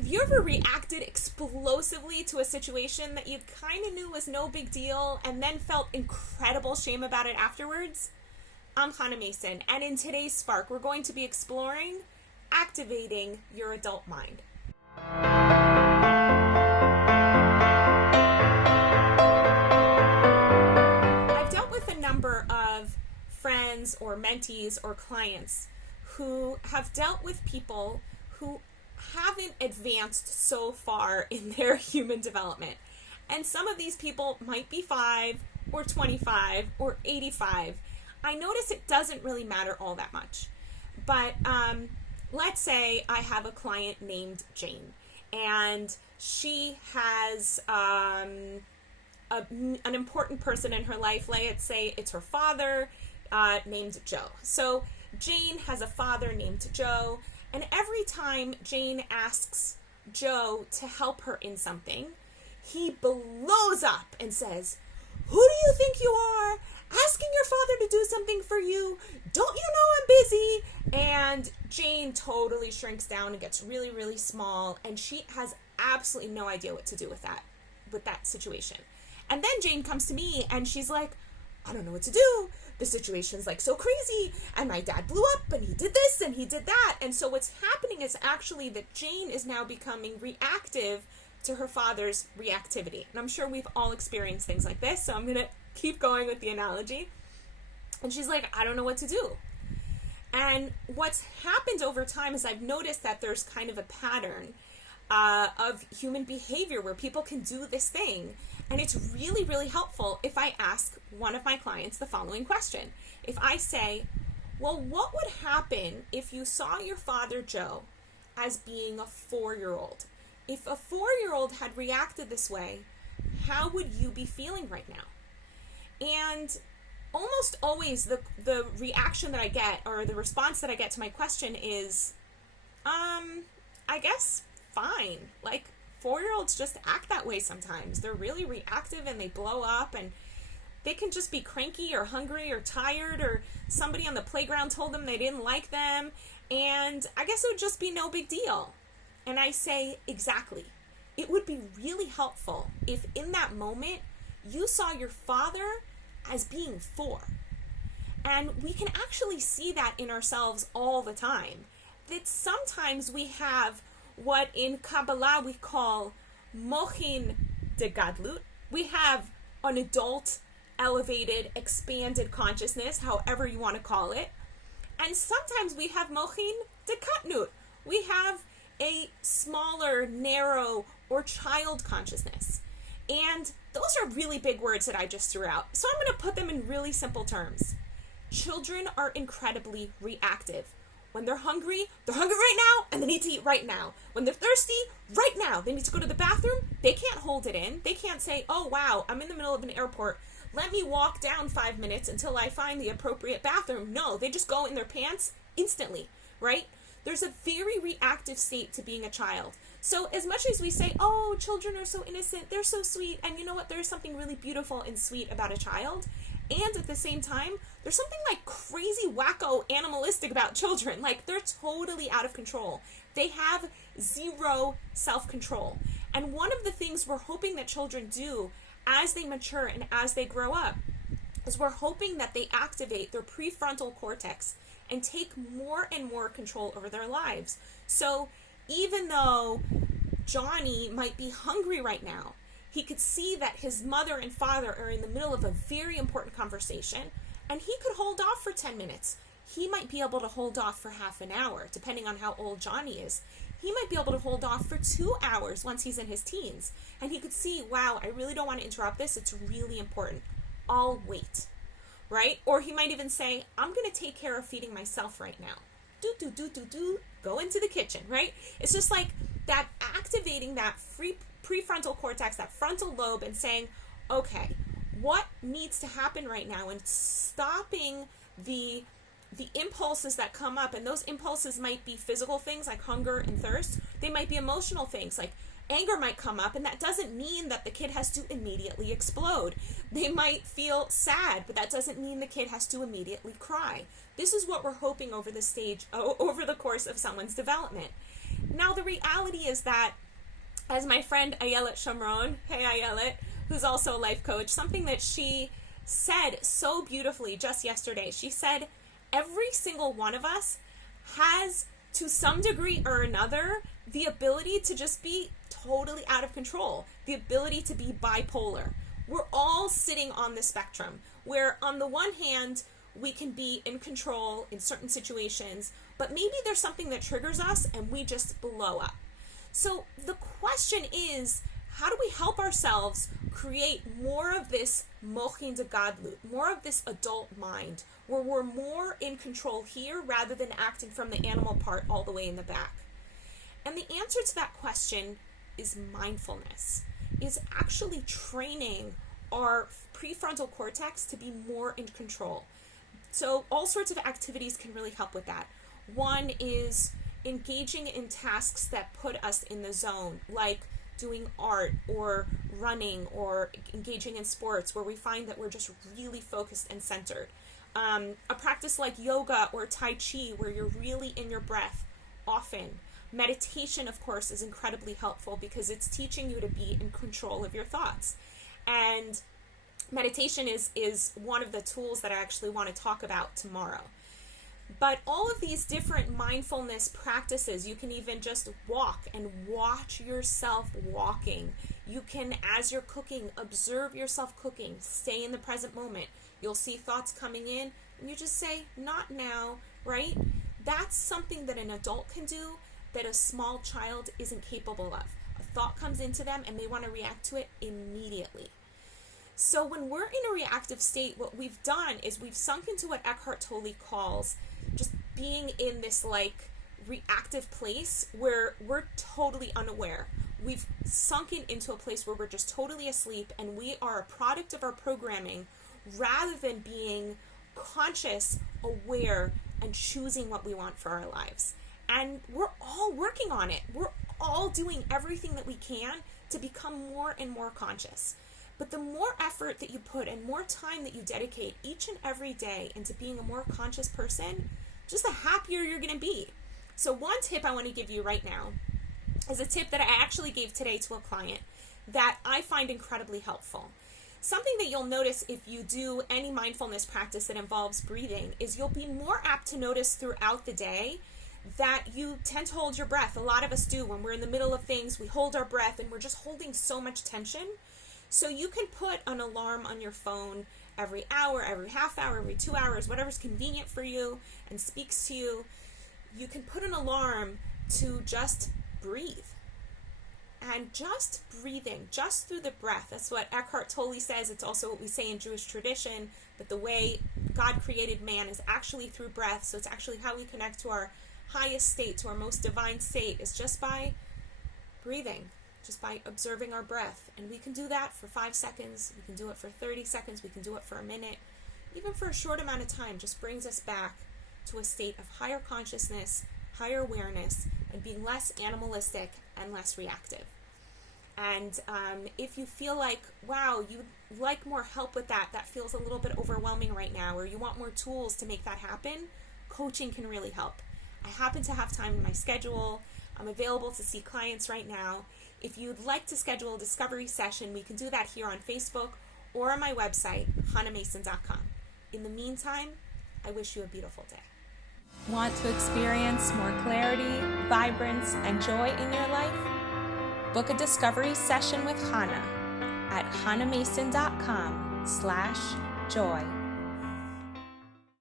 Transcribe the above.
Have you ever reacted explosively to a situation that you kind of knew was no big deal and then felt incredible shame about it afterwards? I'm Hannah Mason, and in today's Spark, we're going to be exploring activating your adult mind. I've dealt with a number of friends or mentees or clients who have dealt with people who haven't advanced so far in their human development. And some of these people might be 5 or 25 or 85. I notice it doesn't really matter all that much. But let's say I have a client named Jane, and she has an important person in her life. Let's say it's her father named Joe. So Jane has a father named Joe, and every time Jane asks Joe to help her in something, he blows up and says, "Who do you think you are? Asking your father to do something for you? Don't you know I'm busy?" And Jane totally shrinks down and gets really, really small, and she has absolutely no idea what to do with that situation. And then Jane comes to me and she's like, "I don't know what to do. The situation's like so crazy, and my dad blew up, and he did this, and he did that." And so what's happening is actually that Jane is now becoming reactive to her father's reactivity. And I'm sure we've all experienced things like this, so I'm going to keep going with the analogy. And she's like, "I don't know what to do." And what's happened over time is I've noticed that there's kind of a pattern of human behavior where people can do this thing. And it's really, really helpful if I ask one of my clients the following question. If I say, "Well, what would happen if you saw your father, Joe, as being a 4-year-old? If a 4-year-old had reacted this way, how would you be feeling right now?" And almost always the reaction that I get, or the response that I get to my question is, I guess fine. Like, 4-year-olds just act that way sometimes. They're really reactive and they blow up, and they can just be cranky or hungry or tired, or somebody on the playground told them they didn't like them, and I guess it would just be no big deal. And I say, exactly. It would be really helpful if in that moment you saw your father as being 4. And we can actually see that in ourselves all the time. That sometimes we have what in Kabbalah we call mochin de gadlut. We have an adult, elevated, expanded consciousness, however you want to call it. And sometimes we have mochin de katnut. We have a smaller, narrow, or child consciousness. And those are really big words that I just threw out. So I'm going to put them in really simple terms. Children are incredibly reactive. When they're hungry right now, and they need to eat right now. When they're thirsty, right now. They need to go to the bathroom. They can't hold it in. They can't say, "Oh, wow, I'm in the middle of an airport. Let me walk down 5 minutes until I find the appropriate bathroom." No, they just go in their pants instantly, right? There's a very reactive state to being a child. So as much as we say, "Oh, children are so innocent, they're so sweet," and you know what, there's something really beautiful and sweet about a child, and at the same time, there's something like crazy, wacko, animalistic about children. Like, they're totally out of control. They have zero self-control. And one of the things we're hoping that children do as they mature and as they grow up is we're hoping that they activate their prefrontal cortex and take more and more control over their lives. So even though Johnny might be hungry right now, he could see that his mother and father are in the middle of a very important conversation, and he could hold off for 10 minutes. He might be able to hold off for half an hour, depending on how old Johnny is. He might be able to hold off for 2 hours once he's in his teens. And he could see, wow, I really don't want to interrupt this. It's really important. I'll wait, right? Or he might even say, "I'm going to take care of feeding myself right now." Go into the kitchen, right? It's just like that, activating that prefrontal cortex, that frontal lobe, and saying, okay, what needs to happen right now, and stopping the impulses that come up. And those impulses might be physical things like hunger and thirst. They might be emotional things like anger might come up, and that doesn't mean that the kid has to immediately explode. They might feel sad, but that doesn't mean the kid has to immediately cry. This is what we're hoping over the course of someone's development. Now, the reality is that, as my friend Ayelet Shamron, hey Ayelet, who's also a life coach, something that she said so beautifully just yesterday, she said, every single one of us has, to some degree or another, the ability to just be totally out of control, the ability to be bipolar. We're all sitting on the spectrum, where on the one hand, we can be in control in certain situations, but maybe there's something that triggers us and we just blow up. So the question is, how do we help ourselves create more of this mochin de gadlut, more of this adult mind, where we're more in control here rather than acting from the animal part all the way in the back? And the answer to that question is mindfulness, is actually training our prefrontal cortex to be more in control. So all sorts of activities can really help with that. One is engaging in tasks that put us in the zone, like doing art or running or engaging in sports where we find that we're just really focused and centered. A practice like yoga or Tai Chi where you're really in your breath often. Meditation, of course, is incredibly helpful because it's teaching you to be in control of your thoughts. And meditation is one of the tools that I actually want to talk about tomorrow. But all of these different mindfulness practices, you can even just walk and watch yourself walking. You can, as you're cooking, observe yourself cooking. Stay in the present moment. You'll see thoughts coming in, and you just say, not now, right? That's something that an adult can do that a small child isn't capable of. A thought comes into them, and they want to react to it immediately. So when we're in a reactive state, what we've done is we've sunk into what Eckhart Tolle calls just being in this like reactive place where we're totally unaware. We've sunken into a place where we're just totally asleep and we are a product of our programming rather than being conscious, aware, and choosing what we want for our lives. And we're all working on it. We're all doing everything that we can to become more and more conscious. But the more effort that you put and more time that you dedicate each and every day into being a more conscious person, just the happier you're going to be. So one tip I want to give you right now is a tip that I actually gave today to a client that I find incredibly helpful. Something that you'll notice if you do any mindfulness practice that involves breathing is you'll be more apt to notice throughout the day that you tend to hold your breath. A lot of us do. When we're in the middle of things, we hold our breath and we're just holding so much tension. So you can put an alarm on your phone every hour, every half hour, every 2 hours, whatever's convenient for you and speaks to you. You can put an alarm to just breathe. And just breathing, just through the breath. That's what Eckhart Tolle says. It's also what we say in Jewish tradition, that the way God created man is actually through breath. So it's actually how we connect to our highest state, to our most divine state, is just by breathing. Just by observing our breath. And we can do that for 5 seconds, we can do it for 30 seconds, we can do it for a minute, even for a short amount of time. Just brings us back to a state of higher consciousness, higher awareness, and being less animalistic and less reactive. And if you feel like, wow, you'd like more help with that, that feels a little bit overwhelming right now, or you want more tools to make that happen, coaching can really help. I happen to have time in my schedule. I'm available to see clients right now. If you'd like to schedule a discovery session, we can do that here on Facebook or on my website, hanamason.com. In the meantime, I wish you a beautiful day. Want to experience more clarity, vibrance, and joy in your life? Book a discovery session with Hana at hanamason.com/joy.